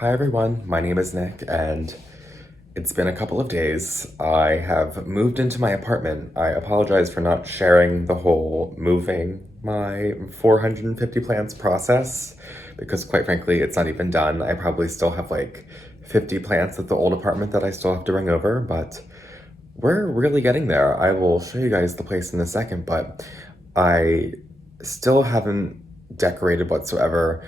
Hi everyone, my name is Nick and it's been a couple of days. I have moved into my apartment. I apologize for not sharing the whole moving my 450 plants process because quite frankly, it's not even done. I probably still have like 50 plants at the old apartment that I still have to bring over, but we're really getting there. I will show you guys the place in a second, but I still haven't decorated whatsoever.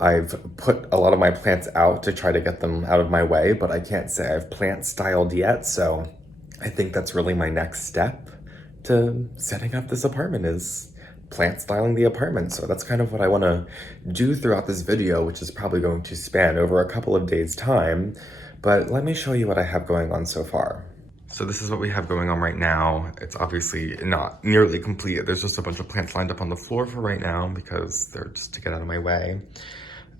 I've put a lot of my plants out to try to get them out of my way, but I can't say I've plant styled yet, so I think that's really my next step to setting up this apartment is plant styling the apartment. So that's kind of what I want to do throughout this video, which is probably going to span over a couple of days' time, but let me show you what I have going on so far. So this is what we have going on right now. It's obviously not nearly complete. There's just a bunch of plants lined up on the floor for right now because they're just to get out of my way.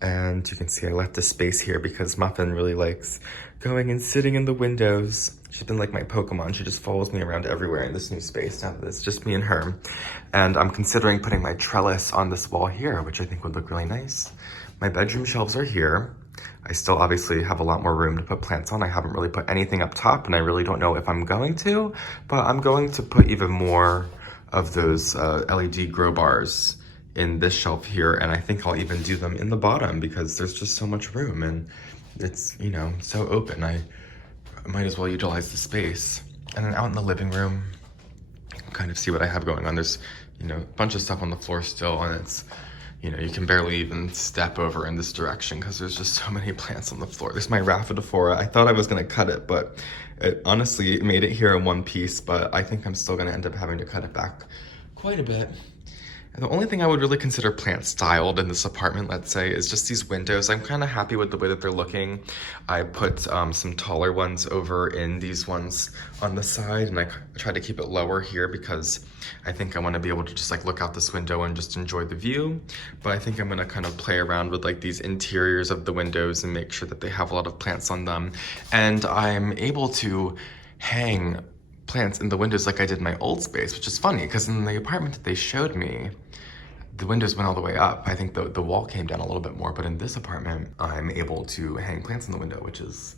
And you can see I left a space here because Muffin really likes going and sitting in the windows. She's been like my Pokemon. She just follows me around everywhere in this new space now that it's just me and her. And I'm considering putting my trellis on this wall here, which I think would look really nice. My bedroom shelves are here. I still obviously have a lot more room to put plants on. I haven't really put anything up top and I really don't know if I'm going to, but I'm going to put even more of those LED grow bars in this shelf here, and I think I'll even do them in the bottom because there's just so much room and it's, you know, so open. I might as well utilize the space. And then out in the living room, you can kind of see what I have going on. There's, you know, a bunch of stuff on the floor still, and it's, you know, you can barely even step over in this direction because there's just so many plants on the floor. There's my Rhaphidophora. I thought I was gonna cut it, but it honestly made it here in one piece, but I think I'm still gonna end up having to cut it back quite a bit. And the only thing I would really consider plant styled in this apartment, let's say, is just these windows. I'm kind of happy with the way that they're looking. I put some taller ones over in these ones on the side, and I tried to keep it lower here because I think I want to be able to just like look out this window and just enjoy the view. But I think I'm going to kind of play around with like these interiors of the windows and make sure that they have a lot of plants on them. And I'm able to hang plants in the windows like I did in my old space, which is funny because in the apartment that they showed me, the windows went all the way up. I think the wall came down a little bit more, but in this apartment, I'm able to hang plants in the window, which is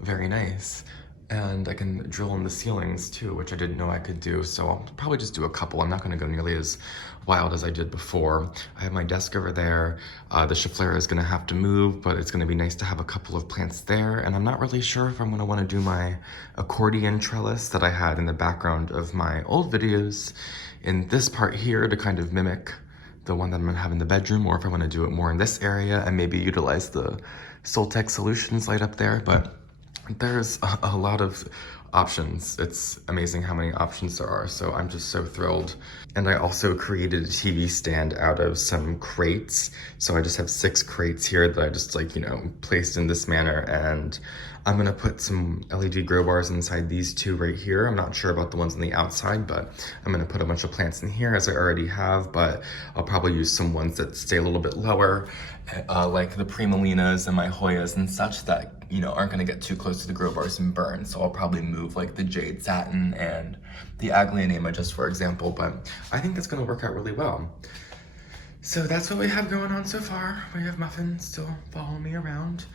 very nice. And I can drill in the ceilings too, which I didn't know I could do. So I'll probably just do a couple. I'm not gonna go nearly as wild as I did before. I have my desk over there. The Schefflera is gonna have to move, but it's gonna be nice to have a couple of plants there. And I'm not really sure if I'm gonna wanna do my accordion trellis that I had in the background of my old videos in this part here to kind of mimic the one that I'm gonna have in the bedroom, or if I wanna do it more in this area and maybe utilize the Soltech Solutions light up there. But there's a lot of options. It's amazing how many options there are, so I'm just so thrilled. And I also created a TV stand out of some crates. So I just have 6 crates here that I just like, you know, placed in this manner, and I'm gonna put some LED grow bars inside these 2 right here. I'm not sure about the ones on the outside, but I'm gonna put a bunch of plants in here as I already have, but I'll probably use some ones that stay a little bit lower, like the Primolinas and my Hoyas and such that, you know, aren't gonna get too close to the grow bars and burn. So I'll probably move like the Jade Satin and the Aglaonema just for example, but I think that's gonna work out really well. So that's what we have going on so far. We have Muffin still following me around,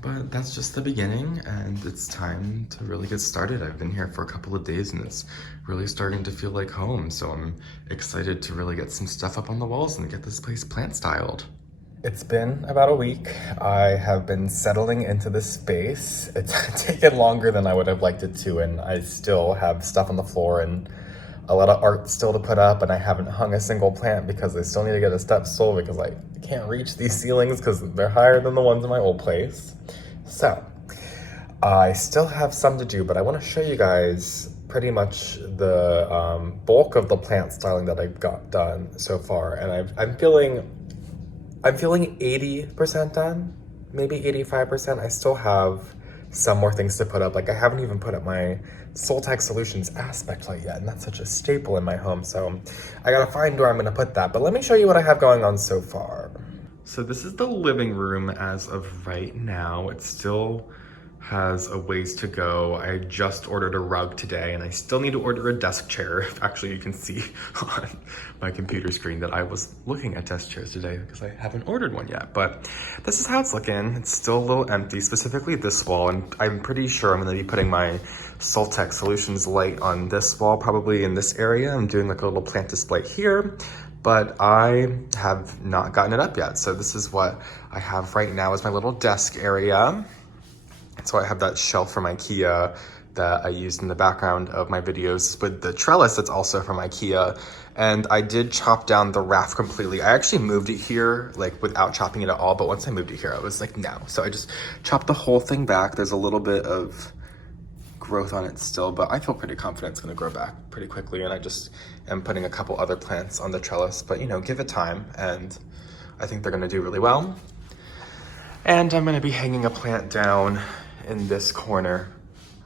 but that's just the beginning and it's time to really get started. I've been here for a couple of days and it's really starting to feel like home. So I'm excited to really get some stuff up on the walls and get this place plant styled. It's been about a week. I have been settling into this space. It's taken longer than I would have liked it to, and I still have stuff on the floor and a lot of art still to put up, and I haven't hung a single plant because I still need to get a step stool because I can't reach these ceilings because they're higher than the ones in my old place. So I still have some to do, but I want to show you guys pretty much the bulk of the plant styling that I've got done so far, and I'm feeling 80% done, maybe 85%. I still have some more things to put up. Like I haven't even put up my Soltech Solutions aspect light yet, and that's such a staple in my home. So I gotta find where I'm gonna put that. But let me show you what I have going on so far. So this is the living room as of right now. It's still has a ways to go. I just ordered a rug today and I still need to order a desk chair. Actually, you can see on my computer screen that I was looking at desk chairs today because I haven't ordered one yet. But this is how it's looking. It's still a little empty, specifically this wall. And I'm pretty sure I'm gonna be putting my Soltech Solutions light on this wall, probably in this area. I'm doing like a little plant display here, but I have not gotten it up yet. So this is what I have right now as my little desk area. So I have that shelf from IKEA that I used in the background of my videos with the trellis that's also from IKEA. And I did chop down the raft completely. I actually moved it here like without chopping it at all, but once I moved it here, I was like, no. So I just chopped the whole thing back. There's a little bit of growth on it still, but I feel pretty confident it's gonna grow back pretty quickly. And I just am putting a couple other plants on the trellis, but you know, give it time and I think they're gonna do really well. And I'm gonna be hanging a plant down in this corner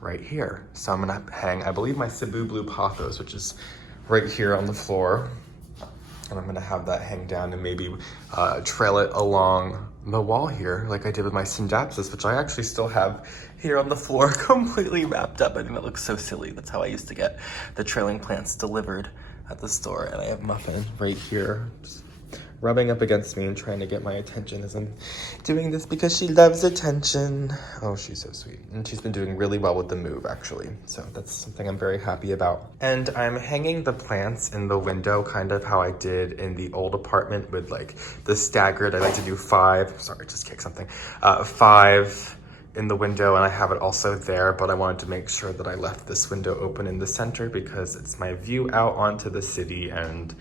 right here. So I'm gonna hang, I believe, my Cebu Blue Pothos, which is right here on the floor. And I'm gonna have that hang down and maybe trail it along the wall here like I did with my Synjapsis, which I actually still have here on the floor completely wrapped up. I think that looks so silly. That's how I used to get the trailing plants delivered at the store. And I have Muffin right here, just rubbing up against me and trying to get my attention as I'm doing this because she loves attention. Oh, she's so sweet. And she's been doing really well with the move, actually. So that's something I'm very happy about. And I'm hanging the plants in the window, kind of how I did in the old apartment with like the staggered. I like to do 5, sorry, just kicked something. 5 in the window, and I have it also there, but I wanted to make sure that I left this window open in the center because it's my view out onto the city and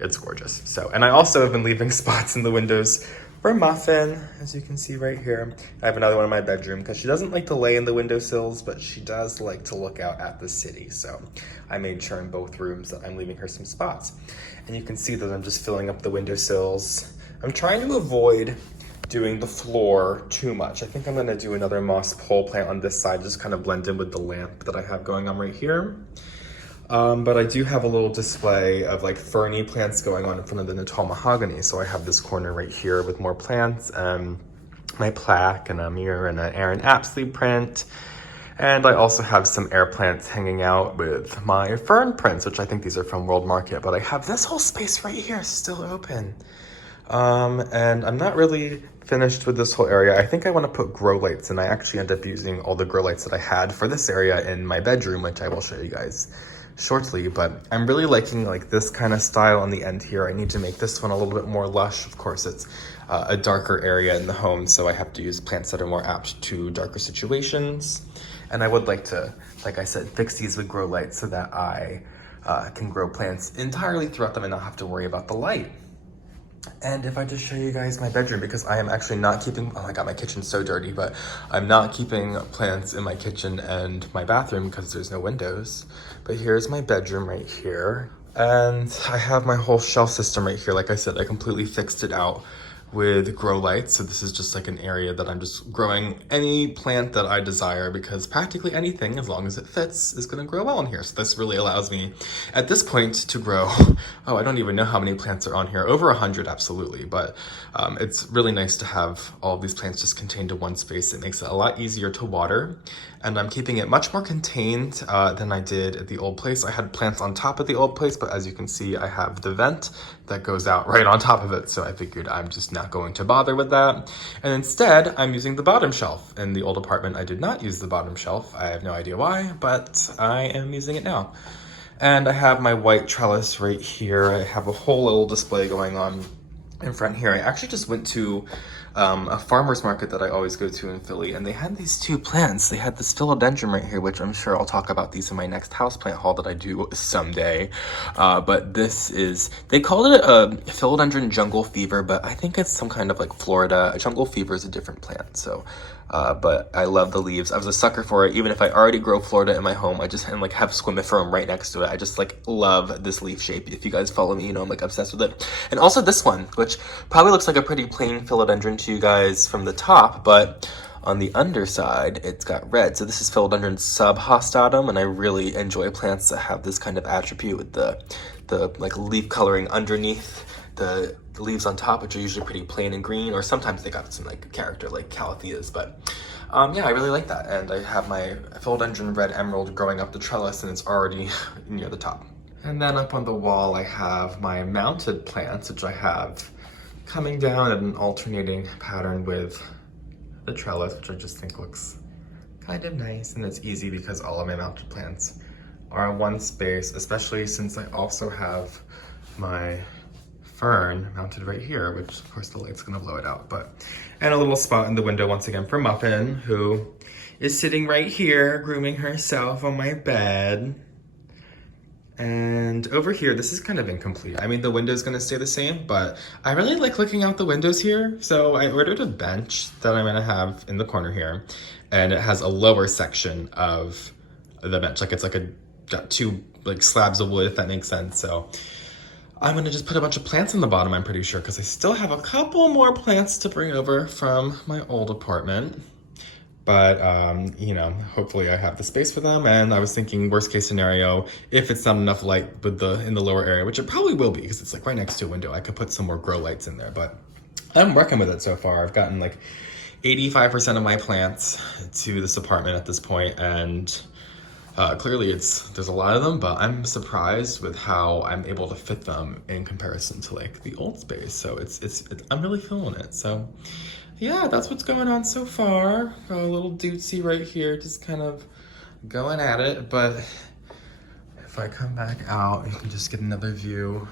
it's gorgeous. So, and I also have been leaving spots in the windows for Muffin, as you can see right here. I have another one in my bedroom because she doesn't like to lay in the windowsills, but she does like to look out at the city. So I made sure in both rooms that I'm leaving her some spots. And you can see that I'm just filling up the windowsills. I'm trying to avoid doing the floor too much. I think I'm gonna do another moss pole plant on this side, just kind of blend in with the lamp that I have going on right here. But I do have a little display of like ferny plants going on in front of the Natal mahogany. So I have this corner right here with more plants, my plaque and a mirror and an Aaron Apsley print. And I also have some air plants hanging out with my fern prints, which I think these are from World Market, but I have this whole space right here still open. And I'm not really finished with this whole area. I think I want to put grow lights, and I actually end up using all the grow lights that I had for this area in my bedroom, which I will show you guys shortly. But I'm really liking like this kind of style on the end here. I need to make this one a little bit more lush. Of course, it's a darker area in the home, so I have to use plants that are more apt to darker situations. And I would like to, like I said, fix these with grow lights so that I can grow plants entirely throughout them and not have to worry about the light. And if I just show you guys my bedroom, because I am actually not keeping, oh my god, my kitchen's so dirty, but I'm not keeping plants in my kitchen and my bathroom because there's no windows. But here's my bedroom right here. And I have my whole shelf system right here. Like I said, I completely fixed it out with grow lights. So this is just like an area that I'm just growing any plant that I desire, because practically anything, as long as it fits, is gonna grow well in here. So this really allows me at this point to grow, oh, I don't even know how many plants are on here, over 100 absolutely, but it's really nice to have all of these plants just contained in one space. It makes it a lot easier to water, and I'm keeping it much more contained than I did at the old place. I had plants on top of the old place, but as you can see, I have the vent that goes out right on top of it. So I figured I'm just not going to bother with that. And instead, I'm using the bottom shelf. In the old apartment, I did not use the bottom shelf. I have no idea why, but I am using it now. And I have my white trellis right here. I have a whole little display going on in front here. I actually just went to a farmer's market that I always go to in Philly, and they had these two plants. They had this philodendron right here, which I'm sure I'll talk about these in my next houseplant haul that I do someday. But this is, they called it a philodendron jungle fever, but I think it's some kind of like Florida. A jungle fever is a different plant. So, but I love the leaves. I was a sucker for it. Even if I already grow Florida in my home, I just like have squamiferum right next to it. I just like love this leaf shape. If you guys follow me, you know I'm like obsessed with it. And also this one, which probably looks like a pretty plain philodendron to you guys from the top, but on the underside, it's got red. So this is Philodendron subhostatum, and I really enjoy plants that have this kind of attribute with the like leaf coloring underneath the leaves on top, which are usually pretty plain and green, or sometimes they got some like character like calatheas. But Yeah, I really like that. And I have my philodendron red emerald growing up the trellis, and it's already near the top. And then up on the wall, I have my mounted plants, which I have coming down in an alternating pattern with the trellis, which I just think looks kind of nice. And it's easy because all of my mounted plants are in one space, especially since I also have my fern mounted right here, which of course the light's gonna blow it out, and a little spot in the window once again for Muffin, who is sitting right here grooming herself on my bed. And over here, this is kind of incomplete. I mean, the window's gonna stay the same, but I really like looking out the windows here. So I ordered a bench that I'm gonna have in the corner here, and it has a lower section of the bench. Like it's like got two like slabs of wood, if that makes sense. So I'm gonna just put a bunch of plants on the bottom, I'm pretty sure, because I still have a couple more plants to bring over from my old apartment. But, you know, hopefully I have the space for them. And I was thinking worst case scenario, if it's not enough light in the lower area, which it probably will be because it's like right next to a window, I could put some more grow lights in there. But I'm working with it so far. I've gotten like 85% of my plants to this apartment at this point, and clearly there's a lot of them, but I'm surprised with how I'm able to fit them in comparison to like the old space. So I'm really feeling it. So yeah, that's what's going on so far. Got a little dootsy right here, just kind of going at it. But if I come back out, you can just get another view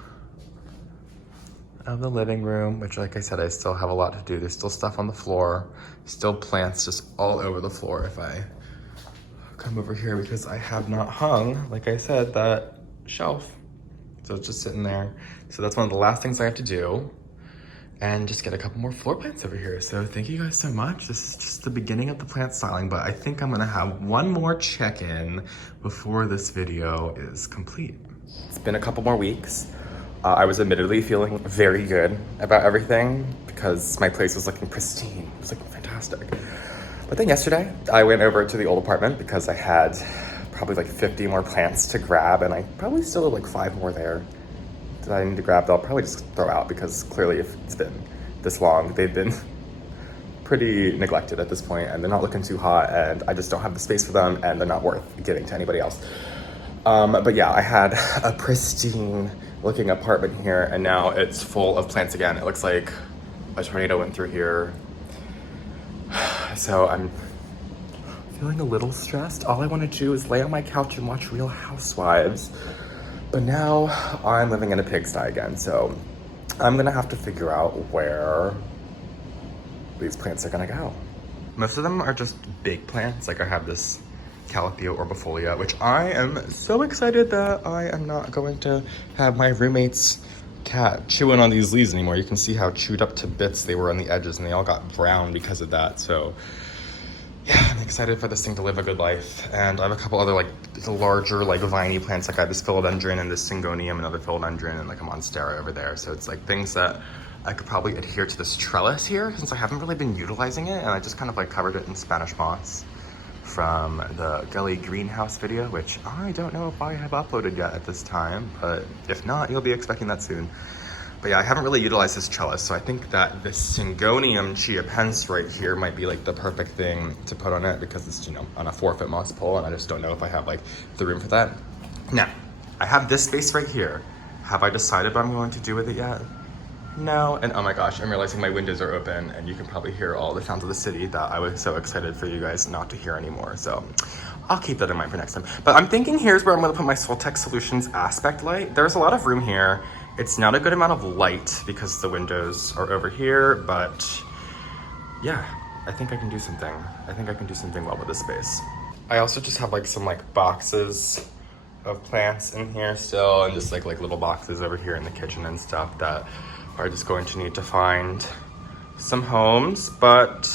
of the living room, which like I said, I still have a lot to do. There's still stuff on the floor, still plants just all over the floor if I come over here, because I have not hung, like I said, that shelf. So it's just sitting there. So that's one of the last things I have to do, and just get a couple more floor plants over here. So thank you guys so much. This is just the beginning of the plant styling, but I think I'm gonna have one more check-in before this video is complete. It's been a couple more weeks. I was admittedly feeling very good about everything because my place was looking pristine. It was looking fantastic. But then yesterday, I went over to the old apartment because I had probably like 50 more plants to grab, and I probably still have like 5 more there that I need to grab that I'll probably just throw out because clearly if it's been this long, they've been pretty neglected at this point and they're not looking too hot, and I just don't have the space for them, and they're not worth giving to anybody else. But yeah, I had a pristine looking apartment here, and now it's full of plants again. It looks like a tornado went through here. So I'm feeling a little stressed. All I want to do is lay on my couch and watch Real Housewives. But now I'm living in a pigsty again, so I'm gonna have to figure out where these plants are gonna go. Most of them are just big plants. Like I have this Calathea orbifolia, which I am so excited that I am not going to have my roommate's cat chewing on these leaves anymore. You can see how chewed up to bits they were on the edges, and they all got brown because of that. So yeah, I'm excited for this thing to live a good life. And I have a couple other like larger like viney plants. Like I have this philodendron and this syngonium, another philodendron, and like a monstera over there. So it's like things that I could probably adhere to this trellis here, since I haven't really been utilizing it, and I just kind of like covered it in Spanish moss from the Gully greenhouse video, which I don't know if I have uploaded yet at this time, but if not, you'll be expecting that soon. But yeah, I haven't really utilized this trellis, so I think that this syngonium chia pens right here might be like the perfect thing to put on it, because it's, you know, on a 4-foot moss pole, and I just don't know if I have like the room for that. Now, I have this space right here. Have I decided what I'm going to do with it yet? No, and oh my gosh, I'm realizing my windows are open, and you can probably hear all the sounds of the city that I was so excited for you guys not to hear anymore. So I'll keep that in mind for next time. But I'm thinking here's where I'm gonna put my Soltech Solutions aspect light. There's a lot of room here. It's not a good amount of light because the windows are over here, but yeah, I think I can do something. I think I can do something well with this space. I also just have like some like boxes of plants in here still, and just like little boxes over here in the kitchen and stuff that are just going to need to find some homes, but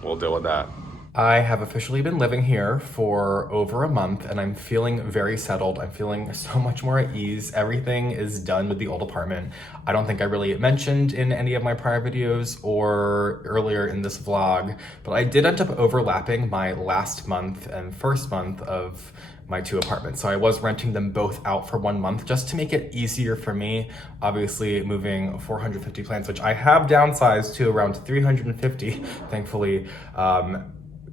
we'll deal with that I have officially been living here for over a month and I'm feeling very settled. I'm feeling so much more at ease. Everything is done with the old apartment. I don't think I really mentioned in any of my prior videos or earlier in this vlog, but I did end up overlapping my last month and first month of my two apartments. So I was renting them both out for 1 month just to make it easier for me. Obviously moving 450 plants, which I have downsized to around 350, thankfully.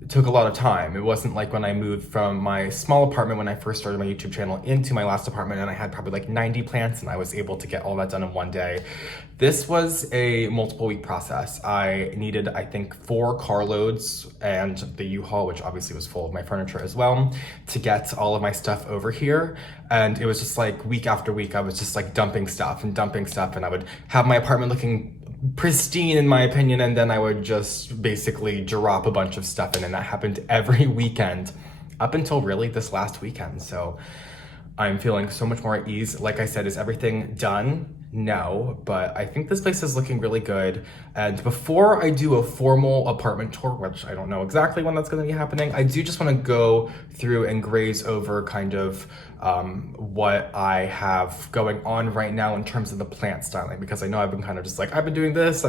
Took a lot of time. It wasn't like when I moved from my small apartment when I first started my YouTube channel into my last apartment and I had probably like 90 plants and I was able to get all that done in one day. This was a multiple week process. I needed, I think, 4 carloads and the U-Haul, which obviously was full of my furniture as well, to get all of my stuff over here. And it was just like week after week, I was just like dumping stuff and I would have my apartment looking pristine in my opinion, and then I would just basically drop a bunch of stuff in, and that happened every weekend up until really this last weekend. So I'm feeling so much more at ease. Like I said, is everything done? No, but I think this place is looking really good. And before I do a formal apartment tour, which I don't know exactly when that's going to be happening, I do just want to go through and graze over kind of what I have going on right now in terms of the plant styling, because I know I've been kind of just like, I've been doing this,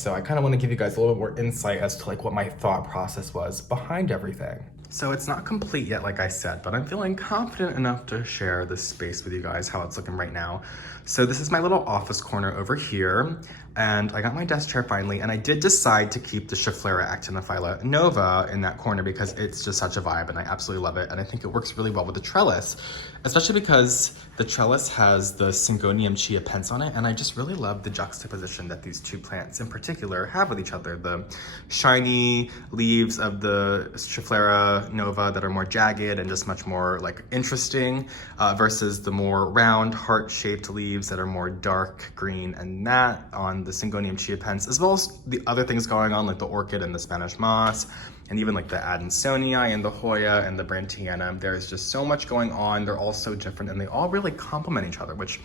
so I kind of want to give you guys a little bit more insight as to like what my thought process was behind everything. So it's not complete yet, like I said, but I'm feeling confident enough to share this space with you guys, how it's looking right now. So this is my little office corner over here, and I got my desk chair finally, and I did decide to keep the Schefflera Actinophylla Nova in that corner because it's just such a vibe, and I absolutely love it, and I think it works really well with the trellis, especially because the trellis has the Syngonium Chia Pence on it, and I just really love the juxtaposition that these two plants in particular have with each other. The shiny leaves of the Schefflera Nova that are more jagged and just much more like interesting versus the more round heart-shaped leaves that are more dark green and matte on the Syngonium Chia Pence, as well as the other things going on like the orchid and the Spanish moss, and even like the Adansonii and the Hoya and the Brandtiana. There's just so much going on. They're all so different and they all really complement each other, which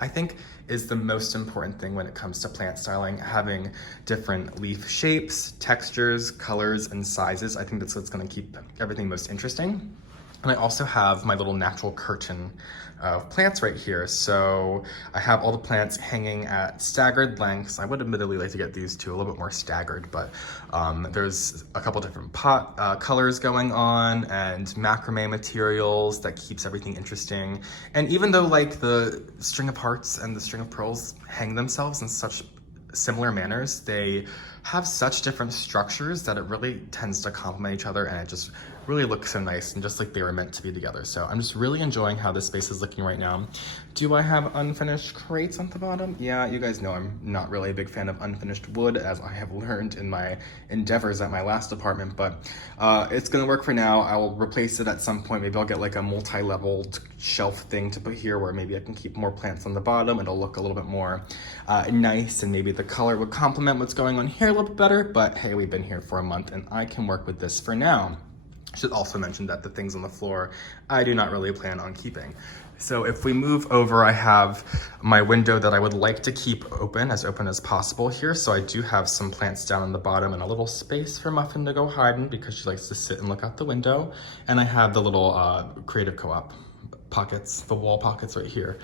I think is the most important thing when it comes to plant styling, having different leaf shapes, textures, colors, and sizes. I think that's what's gonna keep everything most interesting. And I also have my little natural curtain of plants right here. So I have all the plants hanging at staggered lengths. I would admittedly like to get these two a little bit more staggered, but there's a couple different pot colors going on and macrame materials that keeps everything interesting. And even though like the string of hearts and the string of pearls hang themselves in such similar manners, they have such different structures that it really tends to complement each other, and it just really looks so nice and just like they were meant to be together. So I'm just really enjoying how this space is looking right now. Do I have unfinished crates on the bottom? Yeah, you guys know I'm not really a big fan of unfinished wood, as I have learned in my endeavors at my last apartment, but it's gonna work for now. I will replace it at some point. Maybe I'll get like a multi-leveled shelf thing to put here where maybe I can keep more plants on the bottom. It'll look a little bit more nice, and maybe the color would complement what's going on here a little bit better, but hey, we've been here for a month and I can work with this for now. I should also mention that the things on the floor, I do not really plan on keeping. So if we move over, I have my window that I would like to keep open as possible here. So I do have some plants down on the bottom and a little space for Muffin to go hide in because she likes to sit and look out the window. And I have the little Creative Co-op pockets, the wall pockets right here.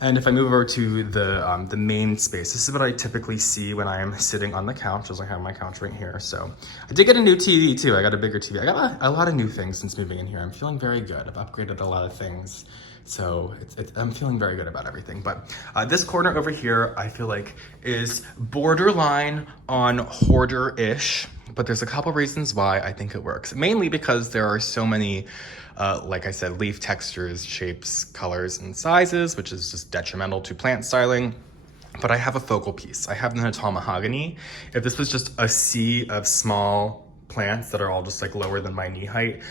And if I move over to the main space, this is what I typically see when I am sitting on the couch, as I have my couch right here. So I did get a new TV too. I got a bigger TV. I got a lot of new things since moving in here. I'm feeling very good. I've upgraded a lot of things. So I'm feeling very good about everything. But this corner over here, I feel like is borderline on hoarder-ish, but there's a couple reasons why I think it works. Mainly because there are so many, like I said, leaf textures, shapes, colors, and sizes, which is just detrimental to plant styling. But I have a focal piece. I have the Natal mahogany. If this was just a sea of small plants that are all just like lower than my knee height,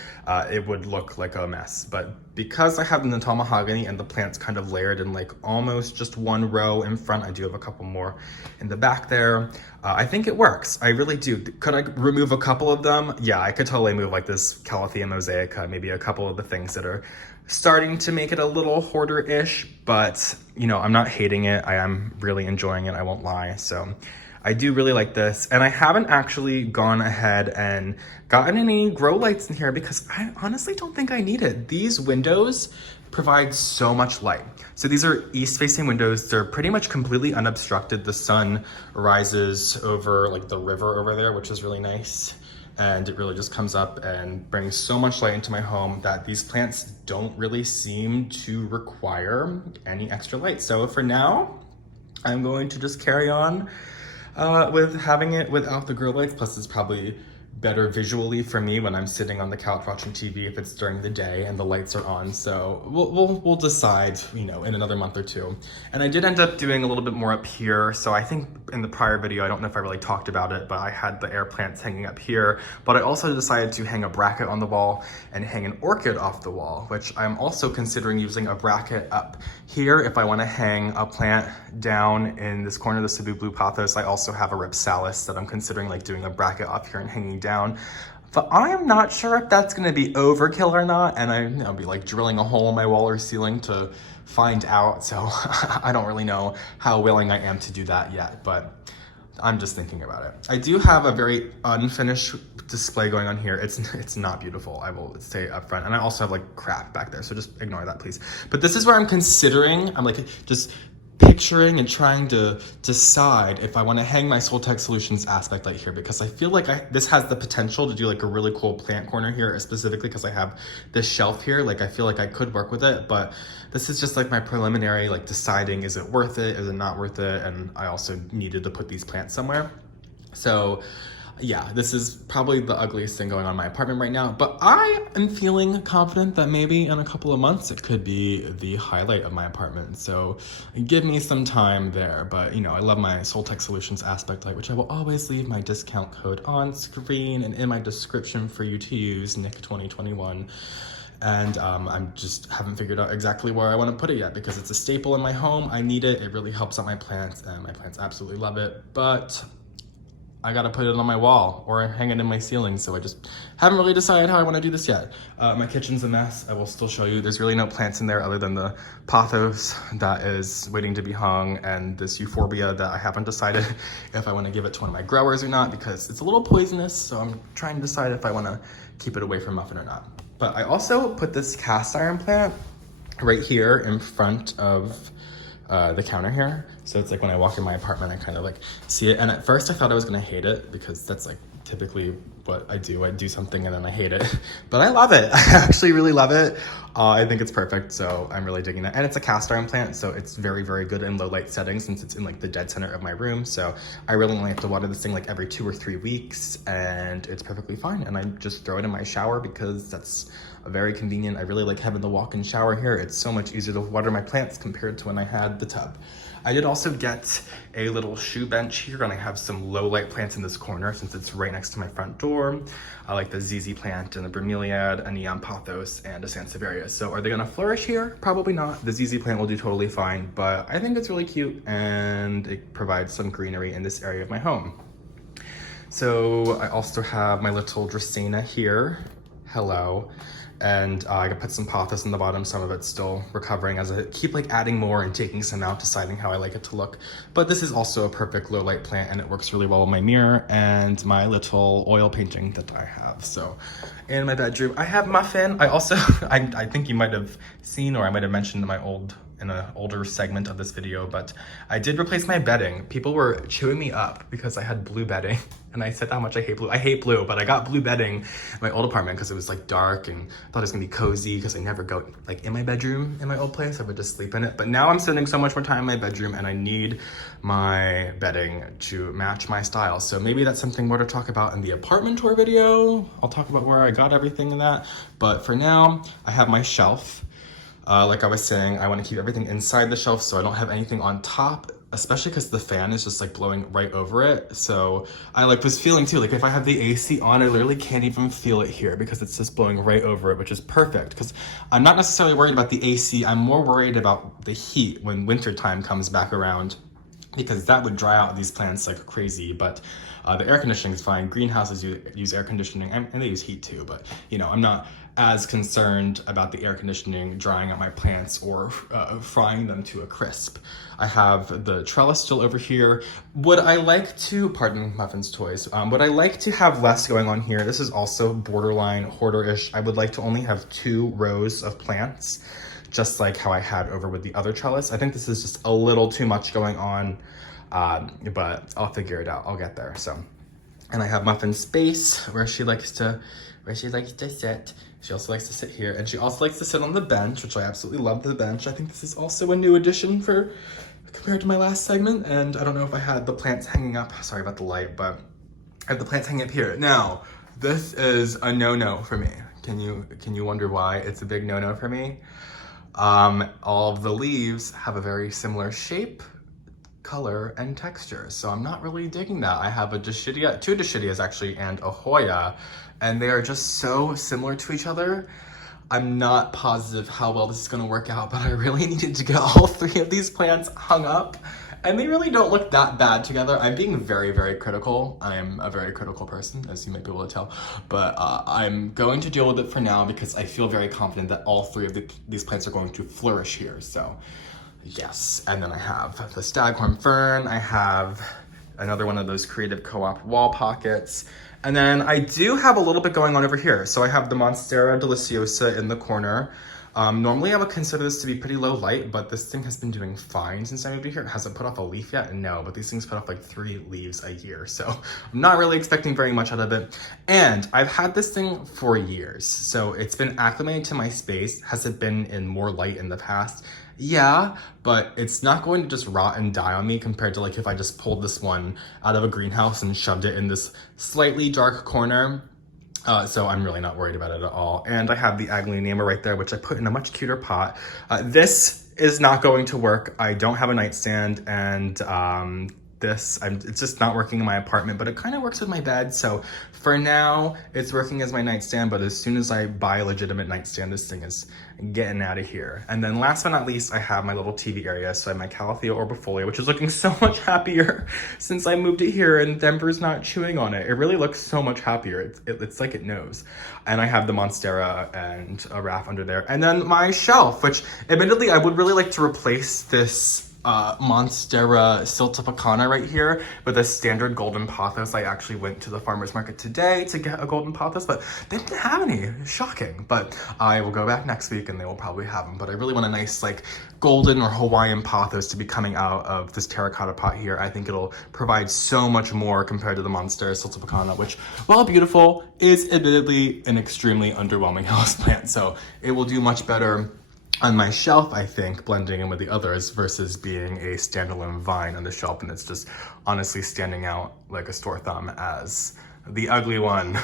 it would look like a mess. But because I have the Natal mahogany and the plants kind of layered in like almost just one row in front, I do have a couple more in the back there. I think it works. I really do. Could I remove a couple of them? Yeah, I could totally move like this Calathea mosaica, maybe a couple of the things that are starting to make it a little hoarder-ish, but you know, I'm not hating it. I am really enjoying it, I won't lie. So I do really like this. And I haven't actually gone ahead and gotten any grow lights in here because I honestly don't think I need it. These windows provide so much light. So these are east facing windows. They're pretty much completely unobstructed. The sun rises over like the river over there, which is really nice. And it really just comes up and brings so much light into my home that these plants don't really seem to require any extra light. So for now, I'm going to just carry on with having it without the grow lights. Plus it's probably better visually for me when I'm sitting on the couch watching TV if it's during the day and the lights are on. So we'll decide, you know, in another month or two. And I did end up doing a little bit more up here. So I think in the prior video, I don't know if I really talked about it, but I had the air plants hanging up here. But I also decided to hang a bracket on the wall and hang an orchid off the wall, which I'm also considering using a bracket up here if I want to hang a plant down in this corner, the Cebu Blue Pothos. I also have a Ripsalis that I'm considering like doing a bracket up here and hanging down. But I am not sure if that's going to be overkill or not, and I'll be like drilling a hole in my wall or ceiling to find out. So I don't really know how willing I am to do that yet, but I'm just thinking about it. I do have a very unfinished display going on here. It's not beautiful, I will say up front. And I also have like crap back there, so just ignore that, please. But this is where I'm considering, I'm like just picturing and trying to decide if I want to hang my Soltech Solutions aspect light here, because I feel like this has the potential to do like a really cool plant corner here, specifically because I have this shelf here. Like I feel like I could work with it, but this is just like my preliminary, like deciding, is it worth it, is it not worth it? And I also needed to put these plants somewhere. So yeah, this is probably the ugliest thing going on in my apartment right now, but I am feeling confident that maybe in a couple of months it could be the highlight of my apartment. So give me some time there. But you know, I love my Soltech Solutions aspect light, which I will always leave my discount code on screen and in my description for you to use, Nick2021. And I just haven't figured out exactly where I want to put it yet because it's a staple in my home. I need it. It really helps out my plants, and my plants absolutely love it. But I gotta put it on my wall or hang it in my ceiling, so I just haven't really decided how I want to do this yet. My kitchen's a mess. I will still show you. There's really no plants in there other than the pothos that is waiting to be hung and this euphorbia that I haven't decided if I want to give it to one of my growers or not because it's a little poisonous, so I'm trying to decide if I want to keep it away from Muffin or not. But I also put this cast iron plant right here in front of the counter here. So it's like when I walk in my apartment, I kind of like see it. And at first I thought I was gonna hate it because that's like typically what I do. I do something and then I hate it, but I love it. I actually really love it. I think it's perfect. So I'm really digging it. And it's a cast iron plant. So it's very, very good in low light settings since it's in like the dead center of my room. So I really only have to water this thing like every 2 or 3 weeks and it's perfectly fine. And I just throw it in my shower because that's very convenient. I really like having the walk-in shower here. It's so much easier to water my plants compared to when I had the tub. I did also get a little shoe bench here, and I have some low light plants in this corner since it's right next to my front door. I like the ZZ plant and the bromeliad, a neon pothos, and a sansevieria. So are they gonna flourish here? Probably not. The ZZ plant will do totally fine, but I think it's really cute and it provides some greenery in this area of my home. So I also have my little Dracaena here. Hello. And I could put some pothos in the bottom. Some of it's still recovering as I keep like adding more and taking some out, deciding how I like it to look. But this is also a perfect low light plant and it works really well with my mirror and my little oil painting that I have. So in my bedroom, I have Muffin. I also, I think you might have seen, or I might have mentioned in an older segment of this video, but I did replace my bedding. People were chewing me up because I had blue bedding. And I said how much I hate blue. I hate blue, but I got blue bedding in my old apartment because it was like dark and I thought it was gonna be cozy because I never go like in my bedroom in my old place. I would just sleep in it. But now I'm spending so much more time in my bedroom and I need my bedding to match my style. So maybe that's something more to talk about in the apartment tour video. I'll talk about where I got everything in that. But for now, I have my shelf. Like I was saying, I want to keep everything inside the shelf so I don't have anything on top, especially because the fan is just like blowing right over it. So I like was feeling too, like if I have the AC on, I literally can't even feel it here because it's just blowing right over it, which is perfect because I'm not necessarily worried about the AC. I'm more worried about the heat when winter time comes back around, because that would dry out these plants like crazy. But The air conditioning is fine. Greenhouses use air conditioning, and they use heat too, but you know, I'm not as concerned about the air conditioning drying out my plants or frying them to a crisp. I have the trellis still over here. Would I like to, pardon Muffin's toys, would I like to have less going on here? This is also borderline hoarder-ish. I would like to only have 2 rows of plants, just like how I had over with the other trellis. I think this is just a little too much going on, but I'll figure it out. I'll get there. So, and I have Muffin's space where she likes to sit. She also likes to sit here, and she also likes to sit on the bench, which I absolutely love the bench. I think this is also a new addition compared to my last segment, and I don't know if I had the plants hanging up. Sorry about the light, but I have the plants hanging up here. Now, this is a no-no for me. Can you wonder why it's a big no-no for me? All of the leaves have a very similar shape, color, and texture, so I'm not really digging that. I have a Dischidia, 2 Dischidias actually, and a Hoya, and they are just so similar to each other. I'm not positive how well this is gonna work out, but I really needed to get all 3 of these plants hung up, and they really don't look that bad together. I'm being very, very critical. I am a very critical person, as you might be able to tell, but I'm going to deal with it for now because I feel very confident that all 3 of these plants are going to flourish here, so yes. And then I have the staghorn fern, I have another one of those Creative Co-op wall pockets, and then I do have a little bit going on over here. So I have the Monstera Deliciosa in the corner. Normally I would consider this to be pretty low light, but this thing has been doing fine since I moved here. It hasn't put off a leaf yet, no, but these things put off like 3 leaves a year, so I'm not really expecting very much out of it. And I've had this thing for years, so it's been acclimated to my space. Has it been in more light in the past? Yeah, but it's not going to just rot and die on me compared to like if I just pulled this one out of a greenhouse and shoved it in this slightly dark corner. So I'm really not worried about it at all. And I have the Aglaonema right there, which I put in a much cuter pot. This is not going to work. I don't have a nightstand, and it's just not working in my apartment, but it kind of works with my bed. So for now, it's working as my nightstand, but as soon as I buy a legitimate nightstand, this thing is getting out of here. And then last but not least, I have my little TV area. So I have my Calathea orbifolia, which is looking so much happier since I moved it here and Denver's not chewing on it. It really looks so much happier. It's like it knows. And I have the Monstera and a raft under there. And then my shelf, which admittedly, I would really like to replace this Monstera siltepecana right here with a standard golden pothos. I actually went to the farmer's market today to get a golden pothos, but they didn't have any. Shocking. But I will go back next week and they will probably have them. But I really want a nice like golden or Hawaiian pothos to be coming out of this terracotta pot here. I think it'll provide so much more compared to the Monstera siltepecana, which, while beautiful, is admittedly an extremely underwhelming houseplant. So it will do much better on my shelf, I think, blending in with the others versus being a standalone vine on the shelf, and it's just honestly standing out like a sore thumb as the ugly one.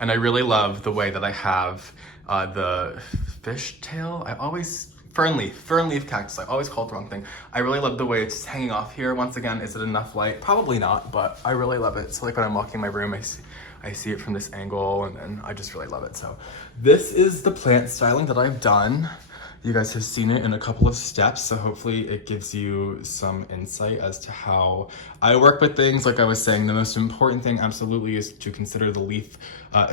And I really love the way that I have the fishtail. Fernleaf cactus. I always call it the wrong thing. I really love the way it's hanging off here. Once again, is it enough light? Probably not, but I really love it. So like when I'm walking my room, I see it from this angle, and then I just really love it. So this is the plant styling that I've done. You guys have seen it in a couple of steps, so hopefully it gives you some insight as to how I work with things. Like I was saying, the most important thing absolutely is to consider the leaf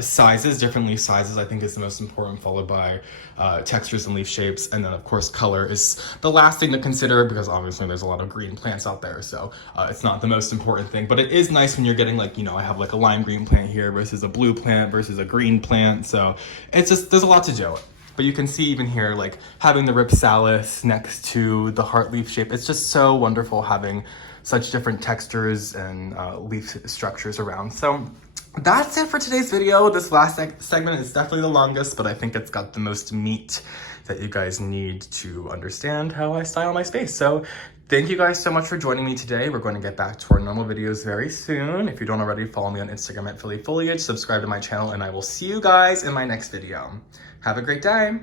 sizes. Different leaf sizes I think is the most important, followed by textures and leaf shapes. And then of course color is the last thing to consider, because obviously there's a lot of green plants out there, so it's not the most important thing. But it is nice when you're getting like, you know, I have like a lime green plant here versus a blue plant versus a green plant. So it's just, there's a lot to do. But you can see even here, like having the Ripsalis next to the heart leaf shape. It's just so wonderful having such different textures and leaf structures around. So that's it for today's video. This last segment is definitely the longest, but I think it's got the most meat that you guys need to understand how I style my space. So thank you guys so much for joining me today. We're going to get back to our normal videos very soon. If you don't already, follow me on Instagram at Philly Foliage, subscribe to my channel, and I will see you guys in my next video. Have a great day.